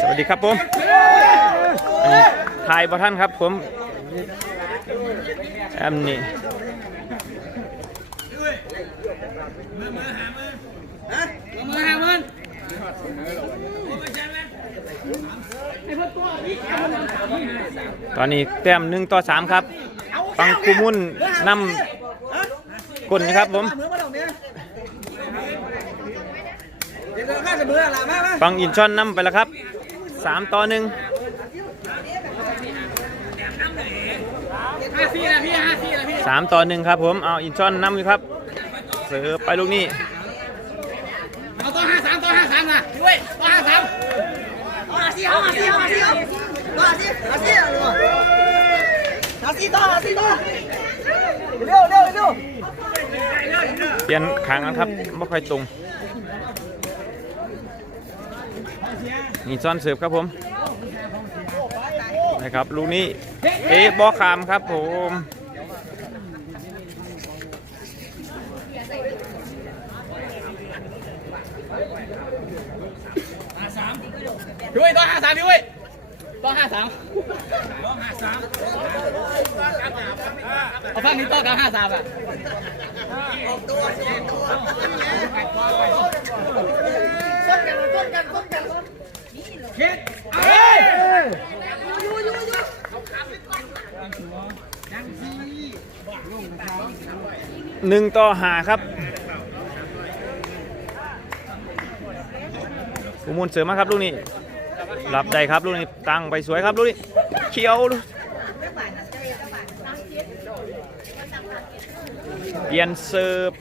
สวัสดีครับผมอันนี้ทายประท่านครับผมแอมนี่มือหามันตอนนี้แต้มหนึ่งต่อสามครับ ฟังคูมุ่นนำกลนะครับผม เดี๋ยวข้าจะมือละมามาฟังอินชอนนำไปแล้วครับสามต่อหนึ่งห้าสี่ละพี่ห้าสี่ละพี่สามต่อหนึ่งครับผมเอาอินชอนนำอยู่ครับเสือไปลูกนี้เอาตัวห้าสามตัวห้าสามนะด้วยตัวห้าสามเอาห้าสี่เอาห้าสี่เอาห้าสี่เอาตัวห้าสี่ห้าสี่เอาห้าสี่ตัวห้าสี่ตัวเร็วเร็วเร็วเปลี่ยนขางกันครับไม่ค่อยตรง นี่ซ่อนเสิร์ฟครับผมนะครับลูกนี้เอ๊ะบอคามครับผมด้วยตัวห้าสามด้วยตัวห้าสามตัวห้าสามเอาฟังนี้ตัวกับห้าสามอะส้นกันส้นกันส้นกัน เฮ็ดเอ้ยหนึ่งต่อหาครับอุมูลเสริมมาครับลูกนี้รับได้ครับลูกนี้ตั้งไปสวยครับลูกนี้เขียวเปลี่ยนเสิร์ฟ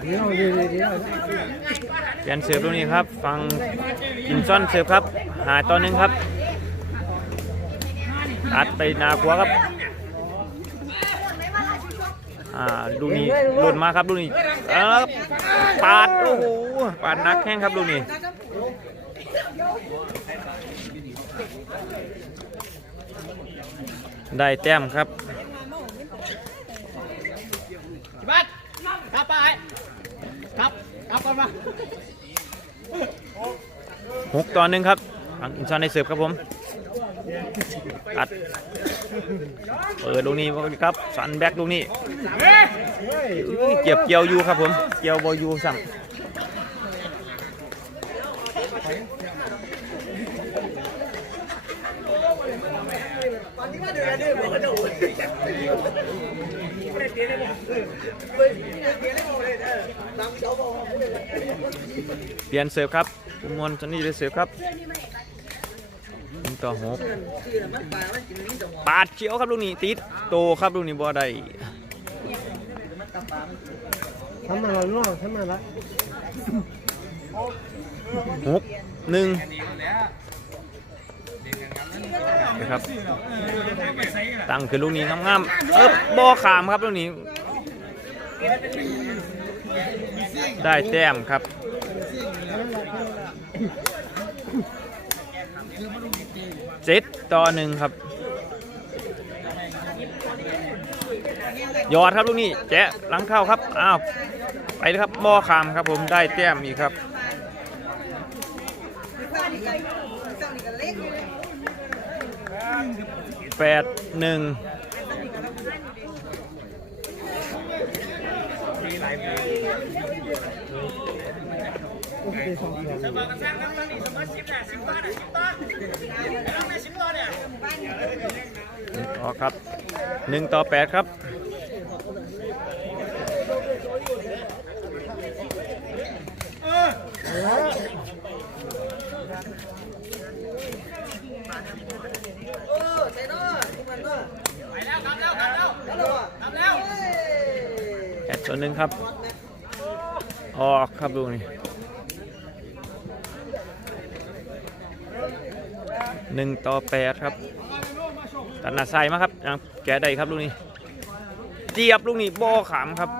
เปลี่ยนเสิร์ฟลูกนี้ครับ ฟังกินซ่อนเสิร์ฟครับ หาต่อหนึ่งครับตัดไปนาขวาครับ อ่าดูนี่หล่นมาครับดูนี่เออปาดโอ้โหปาดนักแข้งครับดูนี่ได้แต้มครับบัดครับไป ครับครับก่อนมาหกต่อหนึ่งครับทางอินซอนในเสิร์ฟครับผมตัดเปิดลูกนี้ครับสันแบ็กลูกนี้เกี่ยวเกี่ยวอยูครับผมเกี่ยวบอยูสั่งเปลี่ยนเสิร์ฟครับมวนชนนี่เลยเสิร์ฟครับหนึ่งต่อหกปาดเขียวครับลูกนี้ติดโตครับลูกนี้บ่ได้ทำมาแล้วเนาะทำมาแล้วหกหนึ่ง นะครับ ตั้งคือลูกนี้งามๆเออบอขามครับลูกนี้ ได้แต้มครับเจ็ดต่อหนึ่งครับยอดครับลูกนี้แจ๊ะหลังเข้าครับอ้าวไปเลยครับบอขามครับผมได้แต้มอีกครับ แปดหนึ่งออกครับหนึ่งต่อแปดครับ แอดส่วนหนึ่งครับ ออกครับดูนี่หนึ่งต่อแปดครับตัดหน้าใส่มาครับยังแกะได้ครับลูกนี้เจียบลูกนี้บ่อขามครับ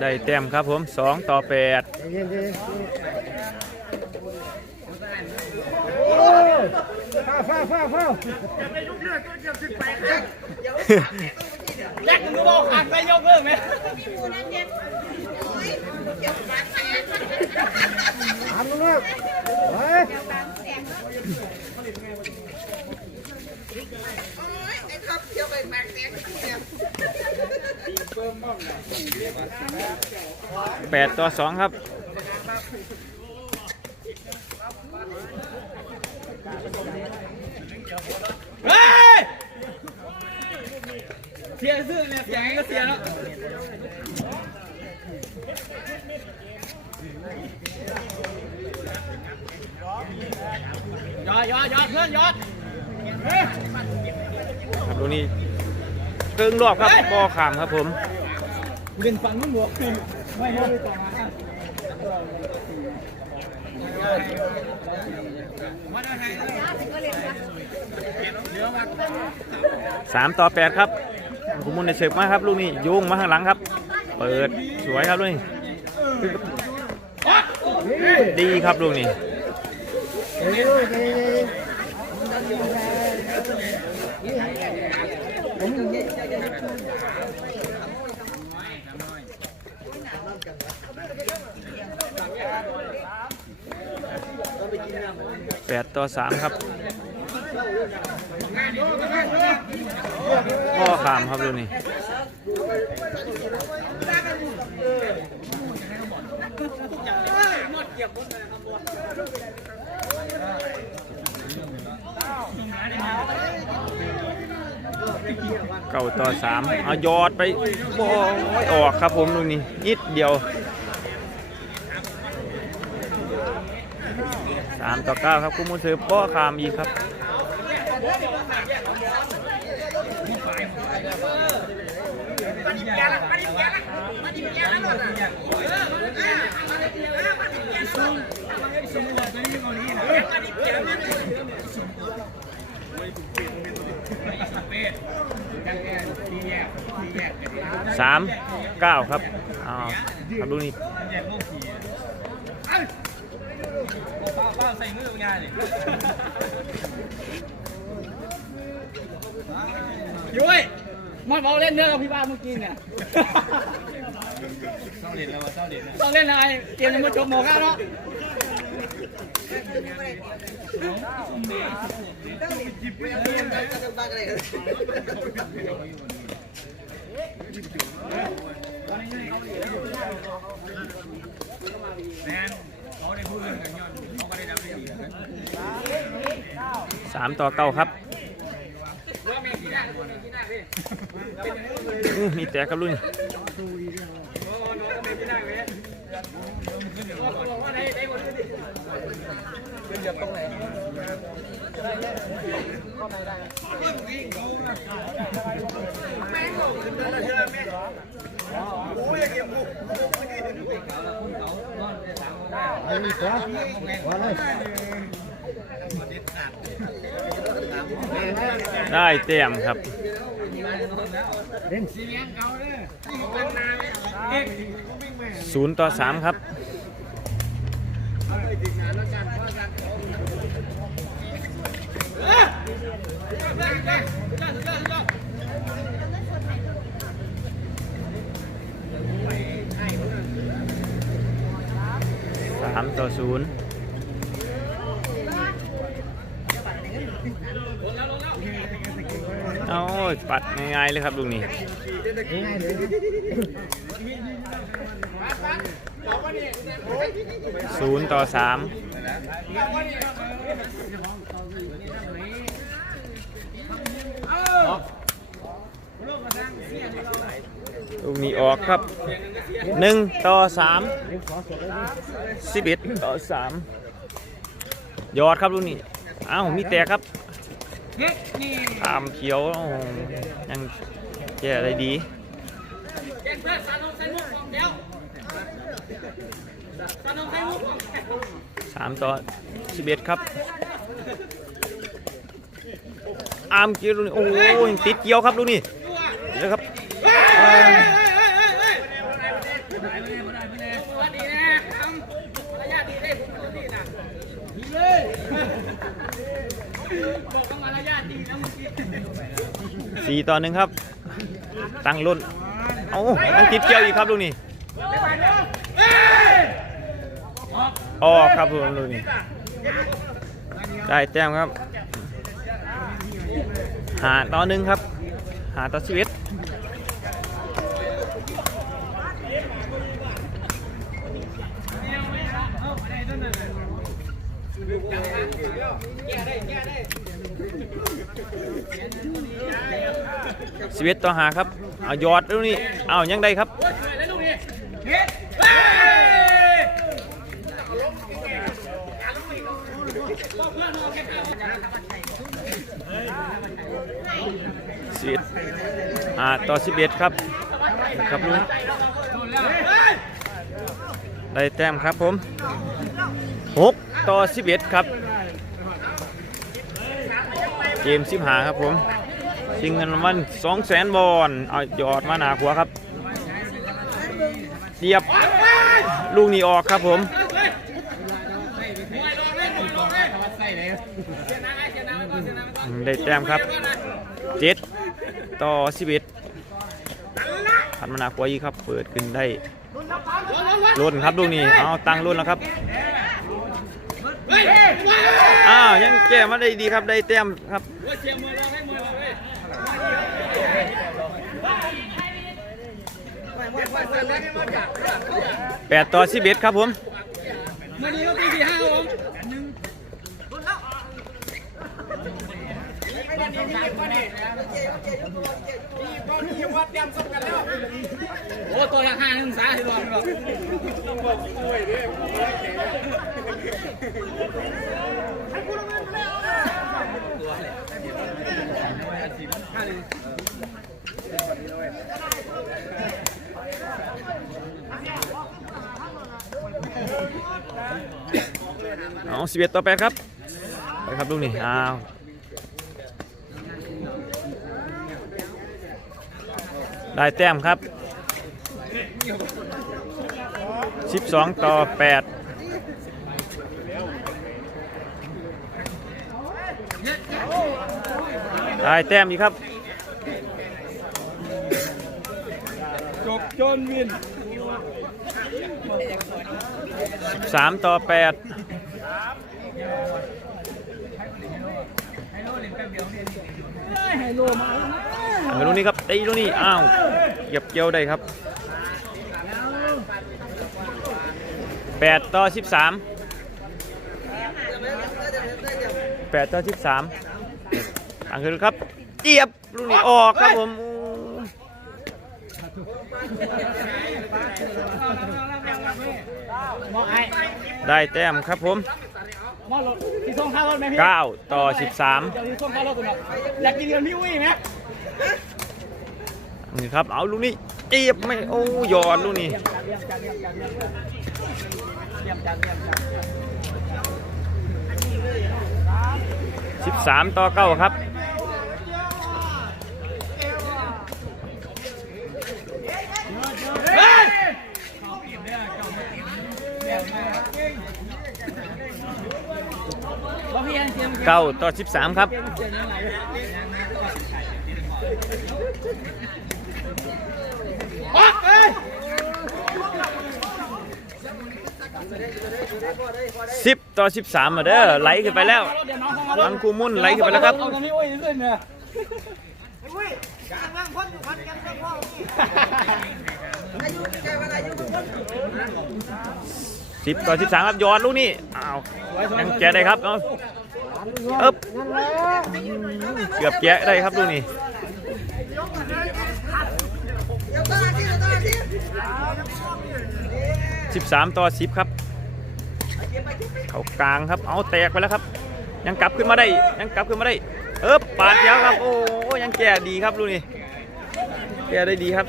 ได้แต้มครับผมสองต่อแปด ฟ้าฟ้าฟ้าแจ็คมึงก็บอกขาดไปยกเลิกไหมถามลูกเฮ้ยแปดต่อสองครับ เฮ้ยเสียซื่อเนี่ยเสียงก็เสียแล้วยอดยอดยอดเพื่อนยอดครับลูกนี้ครึ่งรอบครับบอขามครับผมเล่นฟังมึงบวกไม่ไม่ต่อมามาได้ไง สามต่อแปดครับขุมมุนในเสิฟมากครับลูกนี้ย่งมาข้างหลังครับ เปิดสวยครับลูกนี้ดีครับลูกนี้ผม 8 ต่อ 3 ครับพ่อขามครับดูนี่เก่าต่อสามเอายอดไปบอ้ยออกครับผมตรนี่นิดเดียว ต่อเก้าครับคุณมุนเสือพ่อขามอีครับสามเก้าครับอ้าวครับดูนี่ ยุ้ยมันเบาเล่นเนื้อกับพี่บ้านเมื่อกี้เนี่ยต้องเล่นแล้วต้องเล่นอะไรเกมยังไม่จบโมงแล้วเนาะ สามต่อเก้าครับอื้อนี่แตกครับลุยไอ้ฟ้าว่าเลยได้แต้มครับเล่นศูนย์ต่อสามครับสามต่อศูนย์เอาปัดง่ายๆเลยครับลุงนี่ศูนย์ต่อสามลูกนี้ออกครับ หนึ่งต่อสามสิบเอ็ดต่อสามยอดครับลูกนี้อ้าวมีแตกครับตามเขียวยังแก่อนสานงใส่มุกของเดีสามต่อสิบเอ็ดครับอามเกียวลูกนี่โอ้ยติดเกียวครับลูกนี่เดี๋ยวครับ สี่ต่อหนึ่งครับ ตั้งรุ่นเอาต้องติดเกี่ยวอีกครับลูกนี้ออกครับลูกนี้ได้แต้มครับ หาต่อหนึ่งครับ หาต่อชีวิต ชีวิตต่อหาครับเอายอดลูกนี้เอายังได้ครับสิบอ่าต่อสิบเอ็ดครับครับลุงได้แต้มครับผมหกต่อสิบเอ็ดครับเกมสิบหาครับผม ชิงเงินรางวัลสองแสนบอลเอาหยอดมาหนาหัวครับเสียบลูกนี้ออกครับผมได้แต้มครับเจ็ดต่อสิบเอ็ดพันมนาควายครับ เปิดขึ้นได้รุ่นครับลูกนี้เอาตังรุ่นแล้วครับอ้าวยังแก้มาได้ดีครับได้แต้มครับ แปดต่อสิบเอ็ดครับผมมาดีก็ตีสี่ห้าผมโอ้ตัวละห้าหนึ่งสาที่รอมแเอาสิบเอ็ดต่อแปดครับ ไปครับลูกนี่อ้าวได้แต้มครับ 12 ต่อ 8 ได้แต้มอีกครับ จบจนวิน13ต่อ8ไฮโลมาอันลูกนี้ครับตีลูกนี้อ้าวเก็บเกี่ยวได้ครับ8ต่อ13 8ต่อ13ต่างกันครับเจียบลูกนี้ออกครับผม มองไอ้ได้แต้มครับผมมองรถที่ส่งค่ารถไหมพี่9ต่อ13เดี๋ยวที่ส่งค่ารถตัวนี้อยากกินเงินพี่อุ้ยไหมนี่ครับเอาลูกนี้เจียบไม่โอ้หยอดลูกนี้เยี่ยมจังเยี่ยมจังเยี่ยมจังเยี่ยมจังเยี่ยมจัง13ต่อ9ครับบ่ เสียง9ต่อ13ครับสียงยังไงโอ๊ะเอ้ย10ต่อ13มาเด้อไหลขึ้นไปแล้วเดี๋ยวน้องคูมุ่นไหลขึ้นไปแล้วครับสิบต่อสิบสามครับยอดลูกนี่อ้าวยังแกได้ครับเอาะ เอ๊บเกือบแกะได้ครับลูกนี่สิบสามต่อสิบครับ เขากลางครับ เอาแตกไปแล้วครับ ยังกลับขึ้นมาได้ ยังกลับขึ้นมาได้ เอ๊บปาดยาวครับ โอ้ยังแกะดีครับลูกนี่แกะได้ดีครับ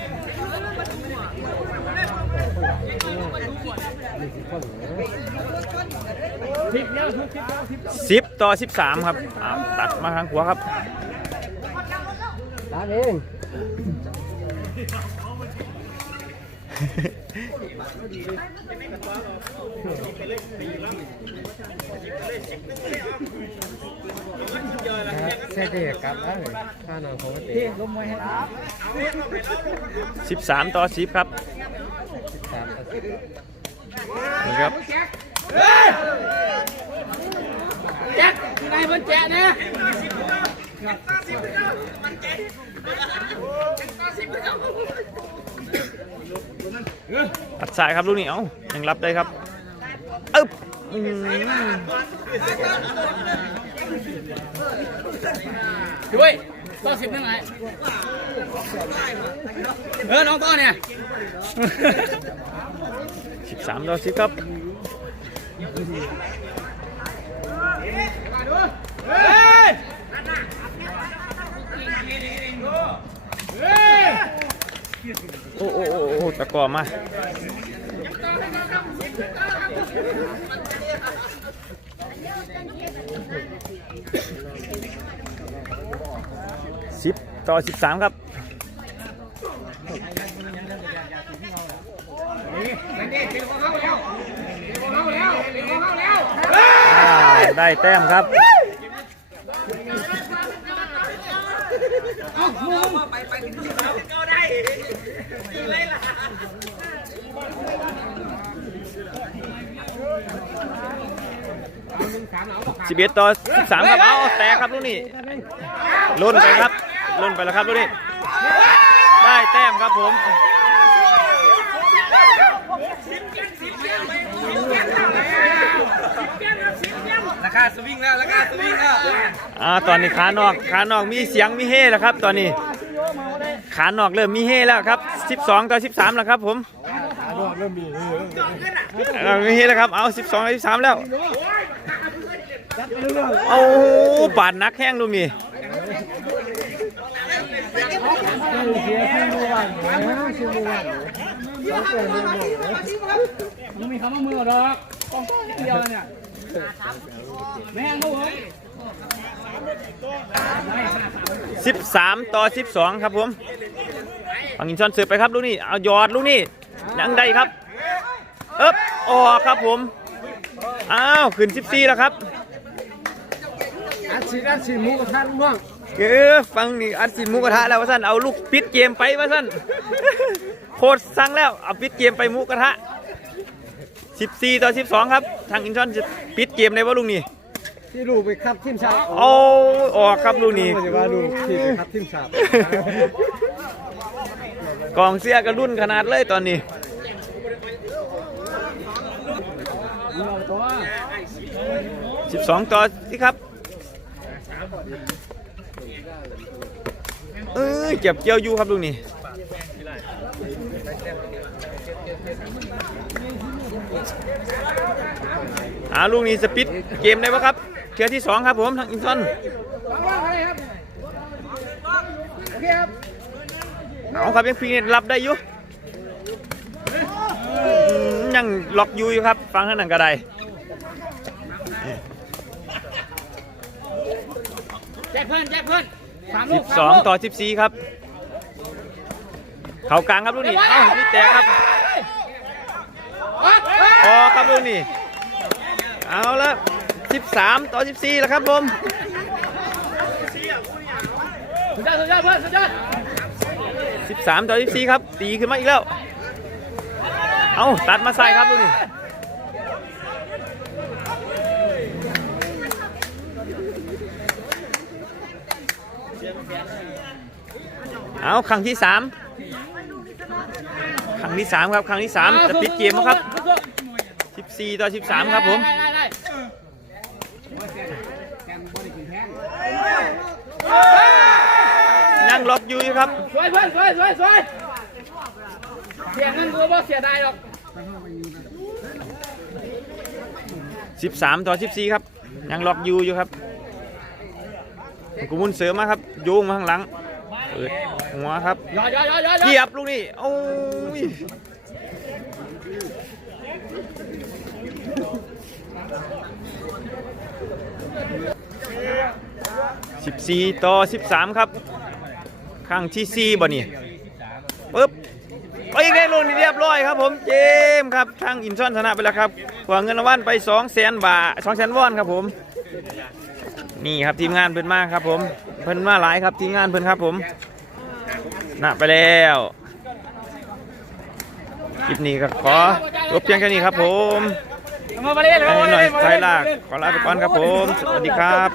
สิบต่อสิบสามครับอ้าตัดมาทางขวาครับตามเองเสียเด็กกลับแล้วข้านอนของเตะล้มไว้ให้รับสิบสามต่อสิบครับสิบสามต่อสิบ นี่ครับแจ็คไงมันแจ๊เนี่ยตัดสายครับลูกนี้เอ้ายังรับได้ครับอึ๊บอืมด้วยต่อสิบนั่งไงเออ น้องต่อเนี่ย สามต่อสิครับโอ้โอ้โอ้โอ้ตะกอมาสิบต่อสิบสามครับ ได้แต้มครับสิบเอ็ดต่อสิบสามครับเอาแตกครับลูกนี้ล่นไปครับล่นไปแล้วครับลูกนี้ได้แต้มครับผม รา คาสวิงแล้วราคาสวิงแล้วอ่าตอนนี้ขานอกขานอกมีเสียงมีเฮแล้วครับ ตอนนี้ ขานอกเริ่มมีเฮแล้วครับ 12 ต่อ 13 แล้วครับผมเริ่มมีเฮแล้วครับเอา 12 ต่อ 13 แล้วเอาปาดนักแห้งลูกนี่เสียที่มือวันนะชื่อมือวันมึงมีคำว่ามือหรอกกองเดียวเนี่ย แม่งเขาเหรอ13ต่อ12ครับผมฟังอินชอนเสิร์ฟไปครับลูกนี่เอาหยอดลูกนี่ยังได้ครับเอ๊บออกครับผม อ้าวขึ้น14แล้วครับอาชีพอาชีพหมูกระทะม่วงเออฟังนี่อัดสินหมูกระทะแล้วว่าสั้นเอาลูกปิดเกมไปว่าสั้นโคตรสั่งแล้วเอาปิดเกมไปหมูกระทะ 14 ต่อ 12 ครับ ทางอินชอนจะปิดเกมได้ว่าลุงนี่ที่ลูกไปขับทีมชาติเอาออกครับลุงนี่ ไม่ใช่ว่าลูกที่ไปขับทีมชาติ กองเสียก็รุ่นขนาดเลยตอนนี้ 12 ต่อสิครับ เออเก็บเกี่ยวอยู่ครับลุงนี่ อาลุงนี่สปิดเกมได้ปะครับเทือที่สองครับผมทางอินซอนเอาครับยังฟีเน็ตรับได้อยู่อืมยังล็อกอยู่อยู่ครับ ฟังท่างนั้นก็ได้แจ็คเพื่อนแจ็คเพื่อนสามลูก12ต่อ14ครับ เขากลางครับลูกนี่เอ้านี่แตกครับ ออกครับลูกนี่ เอาละ13 ต่อ 14 แล้วครับผมสุดยอดสุดยอดเพื่อนสุดยอด13 ต่อ 14 ครับ ตีขึ้นมาอีกแล้ว เอาตัดมาใส่ครับลูกนี่เอาครั้งที่3ครั้งที่3ครับครั้งที่3จะปิดเกมครับ 14 ต่อ 13 ครับผมได้ได้ได้นั่งล็อกอยู่ครับ สวยเพื่อนสวยสวยสวยเสียเงินกูบ่เสียดายหรอก 13 ต่อ 14 ครับ ยังล็อกอยู่อยู่ครับกูมุนเสริมมาครับโยงมาข้างหลัง เปิดหัวครับยอยอยอยอยเหยียบลูกนี่โอ้ย สี่ต่อสิบสามครับครั้งที่สี่บ่นี่ปึ๊บไปอีกได้ลูกนี่เรียบร้อยครับผมเจมส์ครับทางอินชอนชนะไปแล้วครับหวังเงินรางวัลไป2 0 0 0 0 0บาท2 0 0 0 0วอนครับผม นี่ครับทีมงานเพิ่นมากครับผม เพิ่นมาหลายครับทีมงานเพิ่นครับผมนะไปแล้วคลิปนี้ก็ขอจบเพียงแค่นี้ครับผมให้หน่อยไทยลากขอลาไปก่อนครับผม สวัสดีครับ